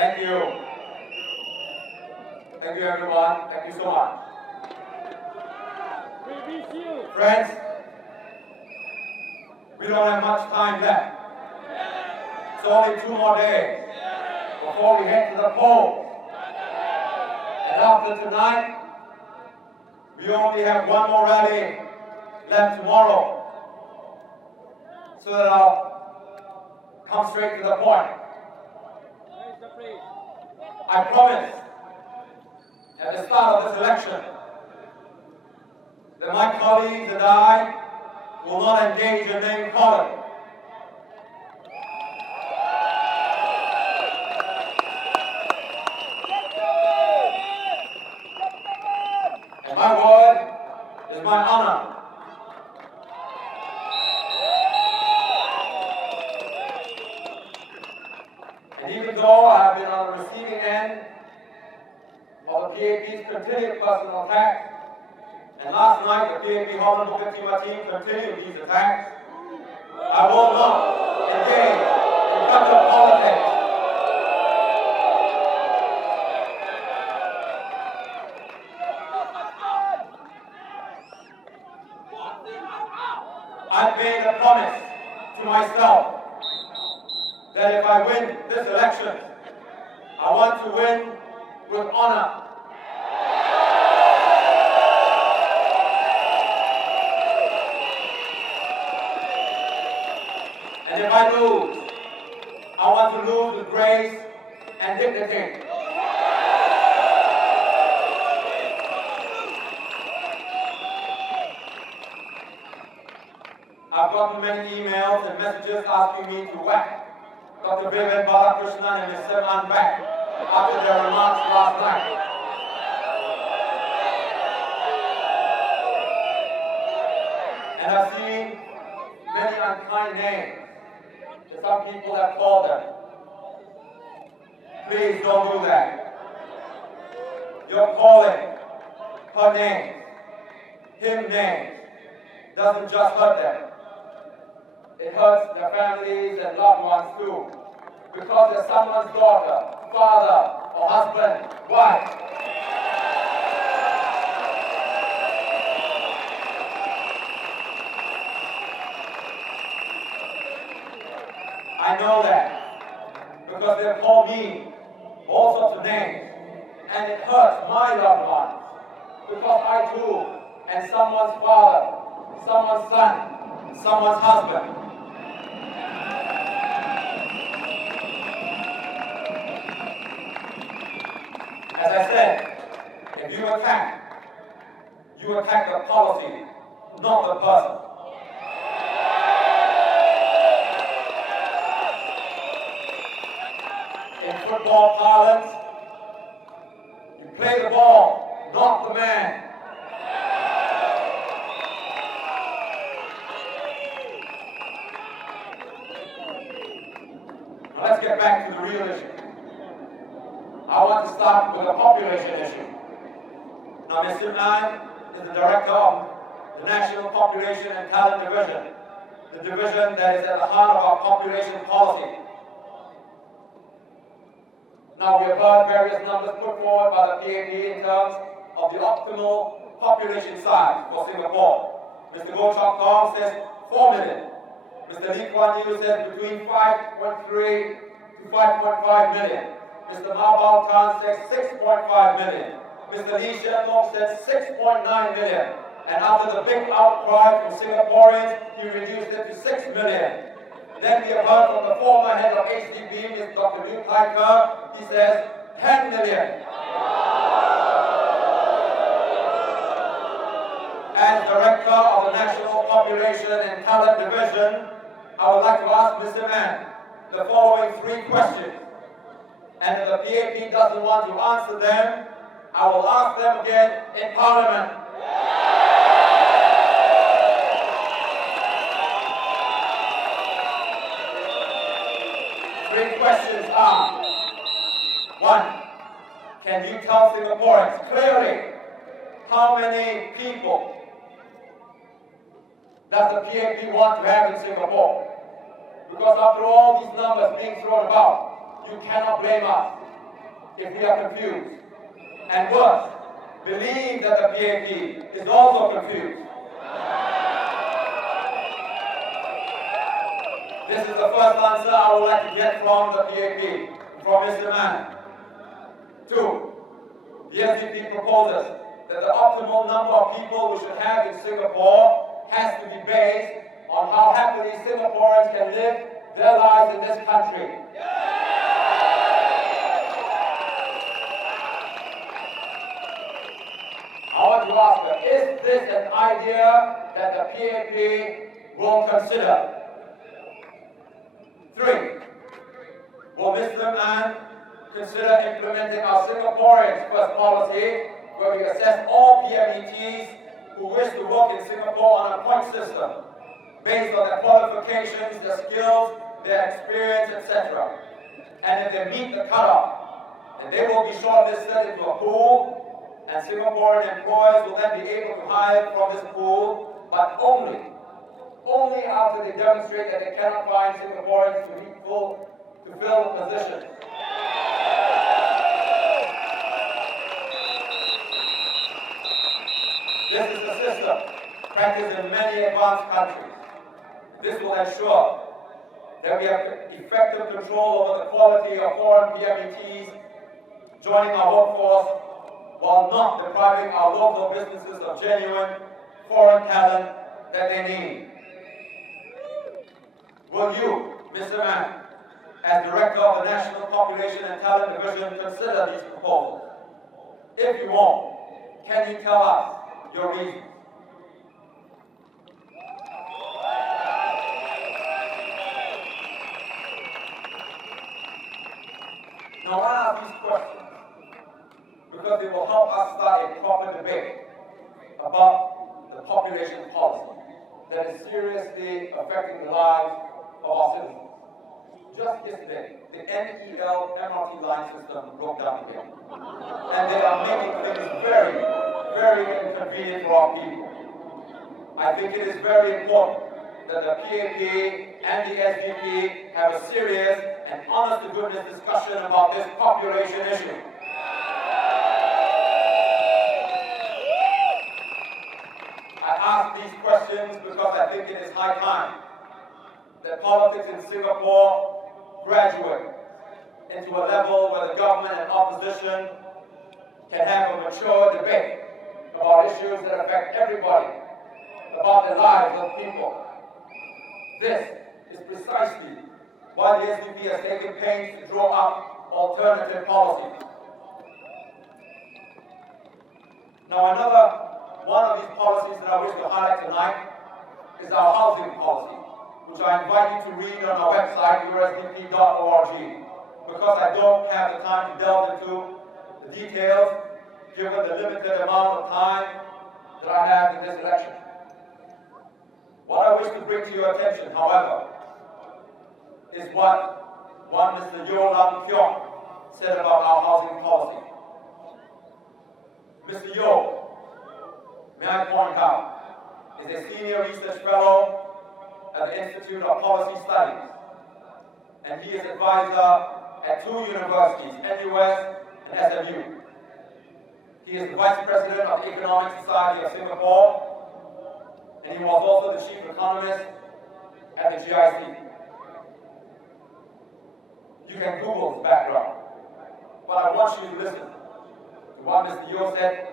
Thank you. Thank you, everyone. Thank you so much. Friends, we don't have much time left. It's only 2 more days before we head to the polls. And after tonight, we only have 1 more rally left tomorrow. So that I'll come straight to the point. I promise at the start of this election that my colleagues and I will not engage in name calling. And my word is my honor. And even though I have been on the receiving end of the PAP's continued personal attacks, and last night the PAP Holland Bukit Timah team continued these attacks, I will not engage in gutter politics. I've made a promise to myself that if I win this election, I want to win with honor. And if I lose, I want to lose with grace and dignity. I've gotten many emails and messages asking me to whack Dr. Vivian Balakrishnan and Ms. Simran back after their remarks last night. And I've seen many unkind names that some people have called them. Please don't do that. Your calling her names, him names, doesn't just hurt them. It hurts their families and loved ones too, because they're someone's daughter, father, or husband, wife. I know that because they've called me all sorts of names, and it hurts my loved ones because I too am someone's father, someone's son, someone's husband. As I said, if you attack the policy, not the person. In football parlance, you play the ball, not the man. Now let's get back to the real issue. I want to start with a population issue. Now, Ms. Simran is the director of the National Population and Talent Division, the division that is at the heart of our population policy. Now, we have heard various numbers put forward by the PAP in terms of the optimal population size for Singapore. Mr. Goh Chok Tong says 4 million. Mr. Lee Kuan Yew says between 5.3 to 5.5 million. Mr. Ma Bao Tan says 6.5 million. Mr. Lee Hsien Loong says 6.9 million. And after the big outcry from Singaporeans, he reduced it to 6 million. Then we have heard from the former head of SDP, Ms. Dr. Liu Tai Ker, he says 10 million. As Director of the National Population and Talent Division, I would like to ask Mr. Mann the following 3 questions. And if the PAP doesn't want to answer them, I will ask them again in Parliament. Three questions are: 1. Can you tell Singaporeans clearly how many people does the PAP want to have in Singapore? Because after all these numbers being thrown about, you cannot blame us. if we are confused. And worse, believe that the PAP is also confused. This is the first answer I would like to get from the PAP, from Mr. Mann. 2. The SDP proposes that the optimal number of people we should have in Singapore has to be based on how happily Singaporeans can live their lives in this country. I want to ask her, is this an idea that the PAP will consider? 3. Will Mr. Mann consider implementing our Singaporeans First policy, where we assess all PMETs who wish to work in Singapore on a point system, based on their qualifications, their skills, their experience, etc. And if they meet the cutoff, then they will be shortlisted into a pool, and Singaporean employers will then be able to hire from this pool, but only after they demonstrate that they cannot find Singaporeans to fill the position. This is the system practiced in many advanced countries. This will ensure that we have effective control over the quality of foreign PMETs joining our workforce, while not depriving our local businesses of genuine foreign talent that they need. Will you, Mr. Mann, as Director of the National Population and Talent Division, consider these proposals? If you won't, can you tell us your reasons? Now I ask these questions because they will help us start a proper debate about the population policy that is seriously affecting the lives of our citizens. Just yesterday, the NEL MRT line system broke down again. And they are making things very, very inconvenient for our people. I think it is very important that the PAP and the SDP have a serious and honest-to-goodness discussion about this population issue. I ask these questions because I think it is high time that politics in Singapore graduate into a level where the government and opposition can have a mature debate about issues that affect everybody, about the lives of people. This is precisely why the SDP has taken pains to draw up alternative policies. Now, another one of these policies that I wish to highlight tonight is our housing policy, which I invite you to read on our website, usdp.org, because I don't have the time to delve into the details, given the limited amount of time that I have in this election. What I wish to bring to your attention, however, is what one Mr. Yeo Lam Kyong said about our housing policy. Mr. Yeo, may I point out, is a senior research fellow at the Institute of Policy Studies, and he is advisor at 2 universities, NUS and SMU. He is the Vice President of the Economic Society of Singapore, and he was also the Chief Economist at the GIC. You can Google his background, but I want you to listen to what Mr. Yeo said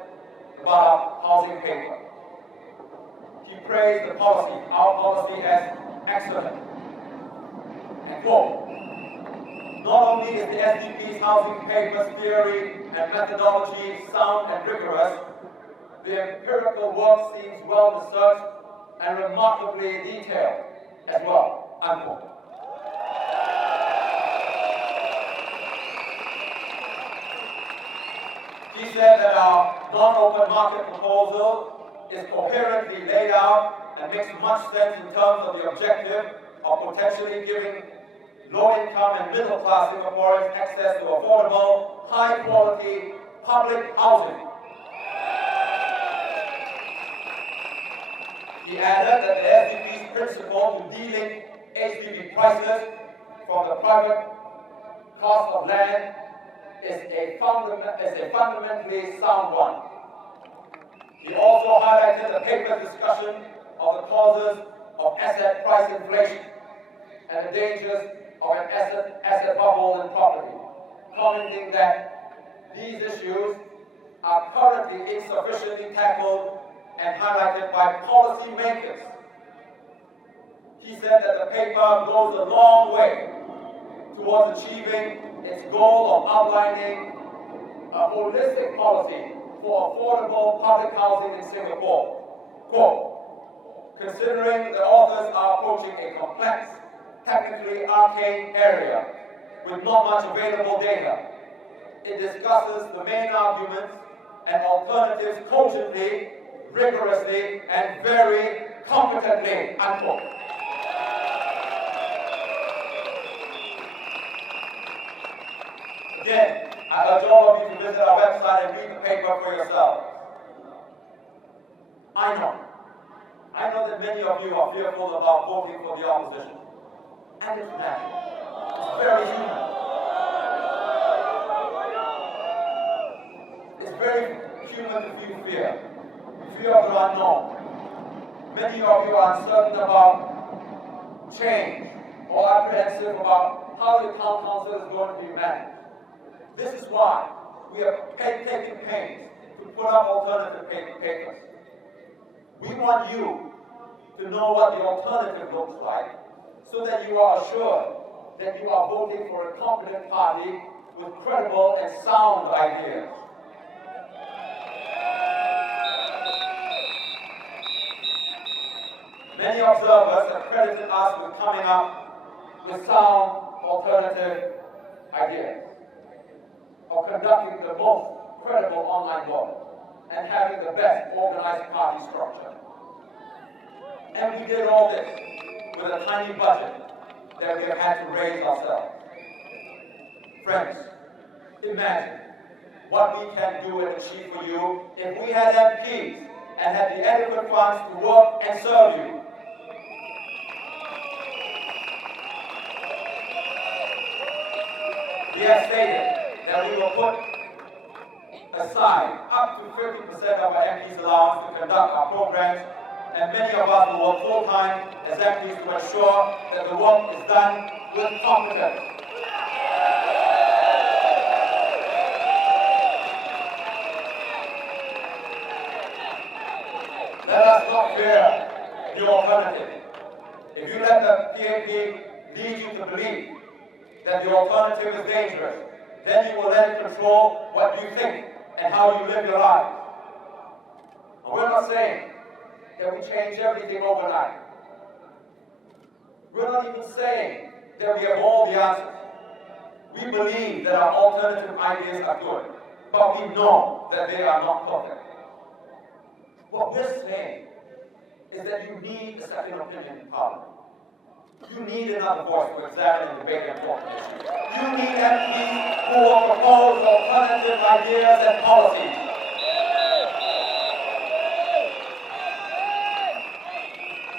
about our housing paper. He praised the policy, our policy, as excellent. And quote, not only is the SDP's housing paper's theory and methodology sound and rigorous, the empirical work seems well researched and remarkably detailed as well, unquote. He said that our non-open market proposal is coherently laid out and makes much sense in terms of the objective of potentially giving low-income and middle-class Singaporeans access to affordable, high-quality public housing. He added that the SDP's principle to de-link HDB prices from the private cost of land is a fundamentally sound one. He also highlighted the paper's discussion of the causes of asset price inflation and the dangers of an asset bubble in property, commenting that these issues are currently insufficiently tackled and highlighted by policymakers. He said that the paper goes a long way towards achieving its goal of outlining a holistic policy for affordable public housing in Singapore. Quote, considering the authors are approaching a complex, technically arcane area with not much available data, it discusses the main arguments and alternatives cogently, rigorously, and very competently, unquote. Again, I urge all of you to visit our website and read the paper for yourselves. I know that many of you are fearful about voting for the opposition. And it's natural. It's very human. It's very human to feel fear. Fear of the unknown. Many of you are uncertain about change or apprehensive about how your town council is going to be managed. This is why we have taken pains to put up alternative papers. We want you to know what the alternative looks like so that you are assured that you are voting for a competent party with credible and sound ideas. Many observers have credited us with coming up with sound alternative ideas, of conducting the most credible online vote, and having the best organized party structure. And we did all this with a tiny budget that we have had to raise ourselves. Friends, imagine what we can do and achieve for you if we had MPs and had the adequate funds to work and serve you. We have stated that we will put aside up to 50% of our MPs' allowance to conduct our programs, and many of us will work full-time as MPs to ensure that the work is done with competence. Let us not fear the alternative. If you let the PAP lead you to believe that the alternative is dangerous, then you will let it control what you think and how you live your life. And we're not saying that we change everything overnight. We're not even saying that we have all the answers. We believe that our alternative ideas are good, but we know that they are not perfect. What we're saying is that you need a second opinion in Parliament. You need another voice to examine and debate important issues. You need MPs who will propose alternative ideas and policies.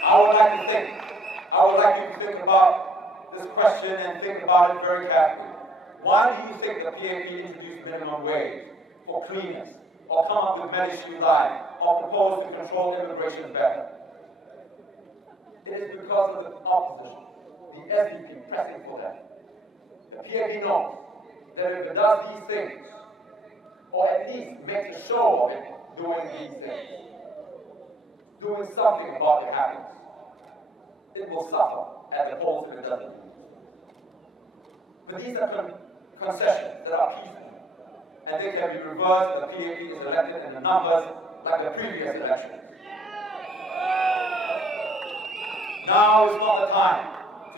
I would like you to think about this question and think about it very carefully. Why do you think the PAP introduced minimum wage for cleaners, or come up with Medicare Life, or propose to control immigration better? It is because of the opposition, the SDP pressing for that. The PAP knows that if it does these things, or at least makes a show of it doing these things, doing something about their happiness, it will suffer at the polls if it doesn't. But these are concessions that are peaceful, and they can be reversed if the PAP is elected in the numbers like the previous election. Now is not the time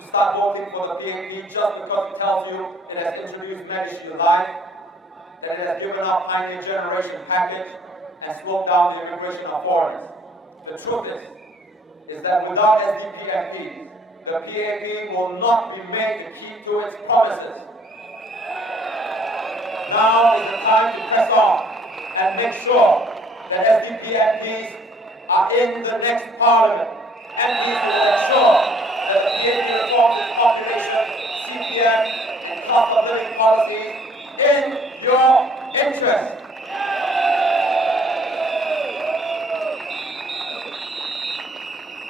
to start voting for the PAP just because it tells you it has introduced Medicare Life, that it has given up Pioneer Generation package and slowed down the immigration of foreigners. The truth is that without SDP MPs, the PAP will not be made to keep to its promises. Now is the time to press on and make sure that SDP MPs are in the next Parliament. MPs will ensure that the PAP reforms its population, CPM, and cost of living policies in your interests.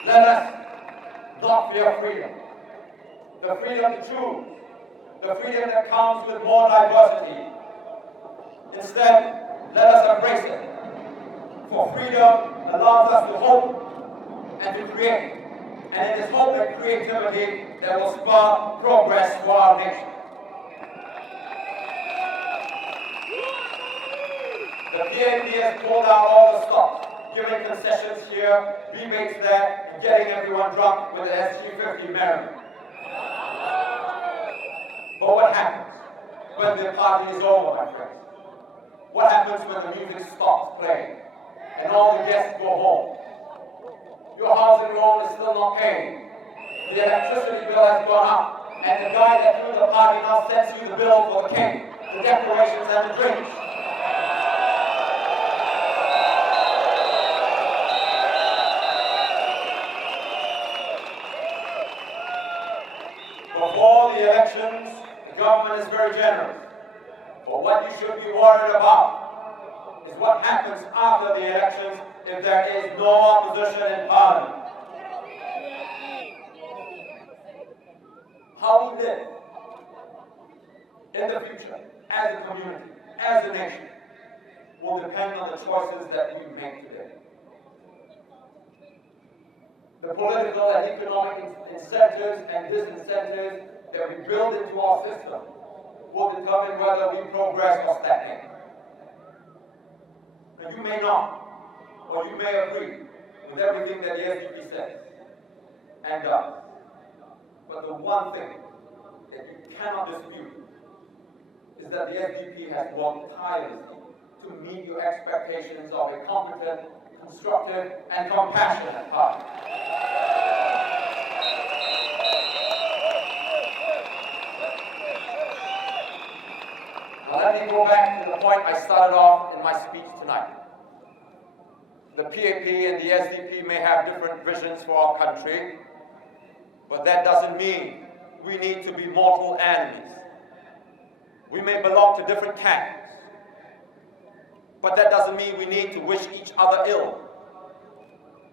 Let us not fear freedom. The freedom to choose. The freedom that comes with more diversity. Instead, let us embrace it. For freedom allows us to hope and to create. And it is hope and creativity that will spark progress for our nation. The PAP has pulled out all the stops, giving concessions here, rebates there, and getting everyone drunk with the SG50 merriment. But what happens when the party is over, my friends? What happens when the music stops playing and all the guests go home? Your housing loan is still not paying. The electricity bill has gone up, and the guy that threw the party now sends you the bill for the cake, the decorations, and the drinks. Before the elections, the government is very generous. But what you should be worried about is what happens after the elections if there is no opposition in Parliament. How we live in the future as a community, as a nation, will depend on the choices that we make today. The political and economic incentives and disincentives that we build into our system will determine whether we progress or stagnate. And you may not, or you may agree with everything that the SDP says and does. But the one thing that you cannot dispute is that the SDP has worked tirelessly to meet your expectations of a competent, constructive, and compassionate party. Now let me go back to the point I started off in my speech tonight. The PAP and the SDP may have different visions for our country, but that doesn't mean we need to be mortal enemies. We may belong to different camps, but that doesn't mean we need to wish each other ill.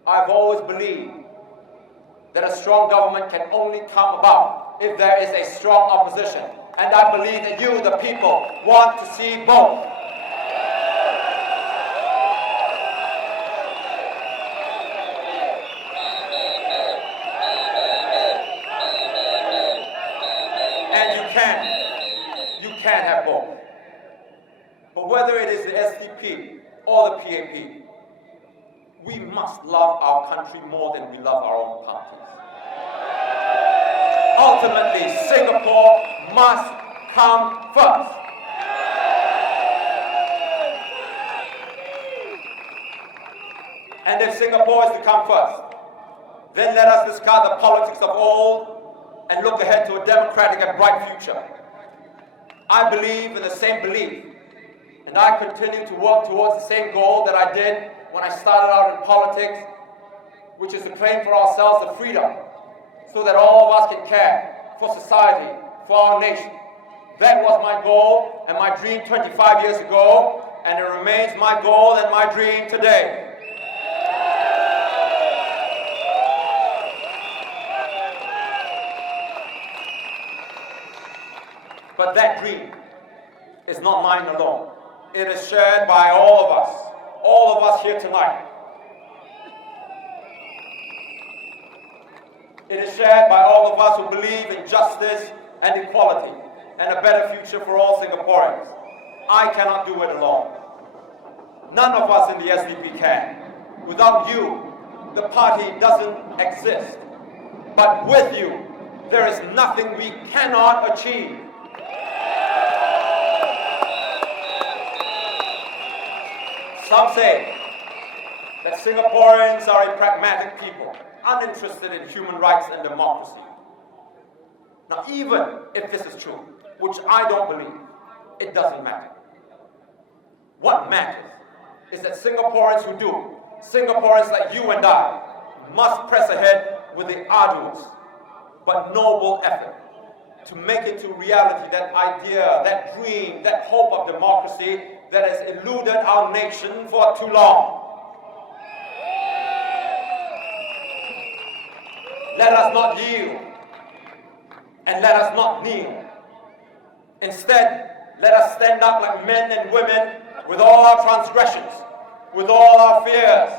I've always believed that a strong government can only come about if there is a strong opposition. And I believe that you, the people, want to see both. You can have both. But whether it is the SDP or the PAP, we must love our country more than we love our own parties. Ultimately, Singapore must come first. And if Singapore is to come first, then let us discard the politics of old and look ahead to a democratic and bright future. I believe in the same belief, and I continue to work towards the same goal that I did when I started out in politics, which is to claim for ourselves the freedom so that all of us can care for society, for our nation. That was my goal and my dream 25 years ago, and it remains my goal and my dream today. But that dream is not mine alone. It is shared by all of us here tonight. It is shared by all of us who believe in justice and equality and a better future for all Singaporeans. I cannot do it alone. None of us in the SDP can. Without you, the party doesn't exist. But with you, there is nothing we cannot achieve. Some say that Singaporeans are a pragmatic people, uninterested in human rights and democracy. Now, even if this is true, which I don't believe, it doesn't matter. What matters is that Singaporeans who do, Singaporeans like you and I, must press ahead with the arduous but noble effort to make into reality that idea, that dream, that hope of democracy that has eluded our nation for too long. Let us not yield, and let us not kneel. Instead, let us stand up like men and women with all our transgressions, with all our fears,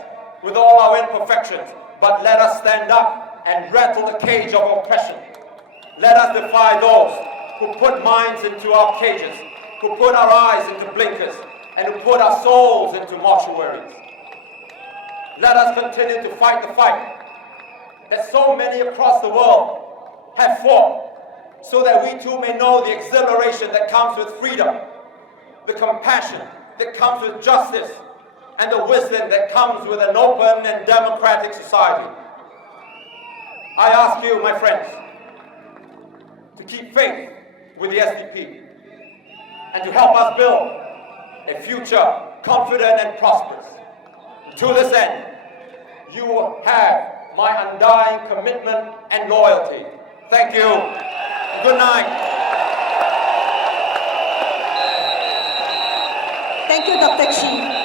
with all our imperfections, but let us stand up and rattle the cage of oppression. Let us defy those who put minds into our cages, who put our eyes into blinkers, and who put our souls into mortuaries. Let us continue to fight the fight that so many across the world have fought, so that we too may know the exhilaration that comes with freedom, the compassion that comes with justice, and the wisdom that comes with an open and democratic society. I ask you, my friends, to keep faith with the SDP and to help us build a future confident and prosperous. To this end, you have my undying commitment and loyalty. Thank you. Good night. Thank you, Dr. Chee.